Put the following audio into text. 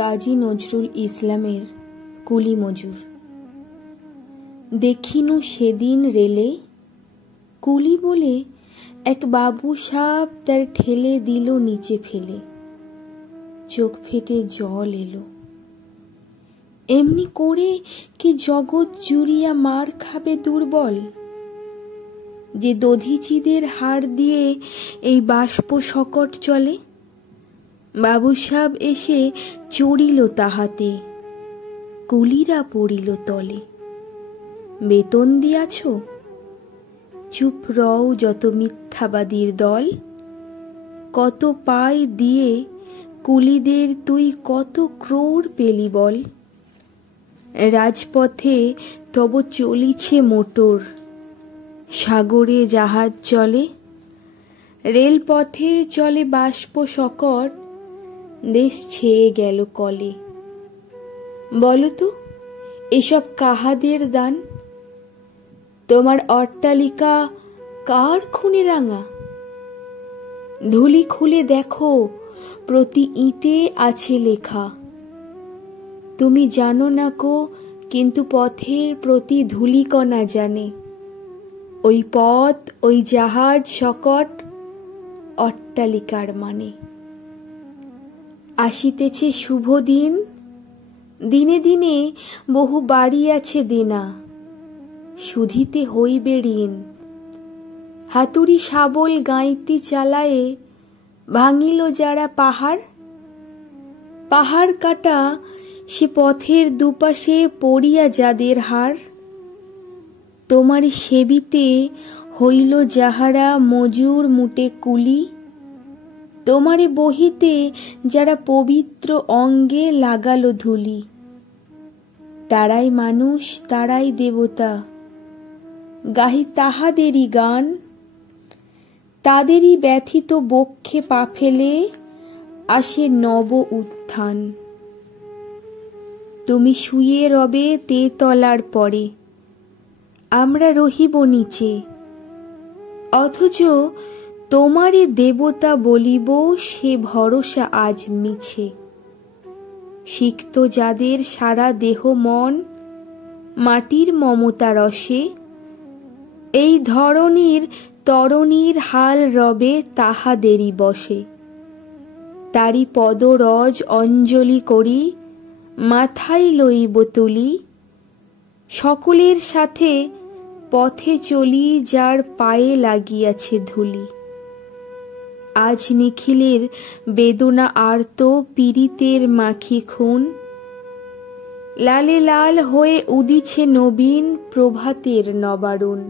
কাজী নজরুল ইসলামের কুলি মজুর। দেখিনু সেদিন রেলে কুলি বলে এক বাবু সাপ তার ঠেলে দিল নিচে ফেলে, চোখ ফেটে জল এলো। এমনি করে কি জগৎ জুড়িয়া মার খাবে দুর্বল, যে দধিচিদের হাড় দিয়ে এই বাষ্প শকট চলে। বাবু সাহেব এসে চড়িল তাহাতে, কুলিরা পড়িল তলে। বেতন দিয়াছ? চুপ রও যত মিথ্যাবাদীর দল। কত পায় দিয়ে কুলিদের তুই কত ক্রোড় পেলি বল। রাজপথে তব চলিছে মোটর, সাগরে জাহাজ চলে। রেলপথে চলে বাষ্প শকট, দেশ ছেয়ে গেল কলে। বলতো এসব কাহাদের দান? তোমার অট্টালিকা কার খুনে রাঙা? ঢুলি খুলে দেখো, প্রতি ইঁটে আছে লেখা। তুমি জানো না কো, কিন্তু পথের প্রতি ধূলিকণা জানে। ওই পথ, ওই জাহাজ শকট অট্টালিকার মানে। আসিতেছে শুভ দিন, দিনে দিনে বহু বাড়ি আছে দেনা। শুধিতে হইবে ঋণ। হাতুড়ি শাবল গাঁইতি চালায়ে ভাঙিল যারা পাহাড়। পাহাড় কাটা সে পথের দুপাশে পড়িয়া যাদের হার। তোমারই সেবিতে হইল যাহারা মজুর মুটে কুলি। তোমারে বহিতে যারা পবিত্র অঙ্গে লাগালো ধুলি। তারাই মানুষ, তারাই দেবতা, গাহি তাহাদেরই গান। তাদেরই ব্যথিত বক্ষে পা ফেলে আসে নব উত্থান। তুমি শুয়ে রবে তেতলার পরে, আমরা রহিব নিচে। অথচ তোমারে দেবতা বলিব, সে ভরসা আজ মিছে। সিক্ত যাদের সারা দেহ মন মাটির মমতা রসে, এই ধরণীর তরণীর হাল রবে তাহাদেরই বসে। তারি পদরজ অঞ্জলি করি মাথায় লইব তুলি। সকলের সাথে পথে চলি যার পায়ে লাগিয়াছে ধুলি। আজ নিখিলের বেদনা আর্ত পীড়িতের মাখি খুন। লালে লাল হয়ে উদিছে নবীন প্রভাতের নবারুণ।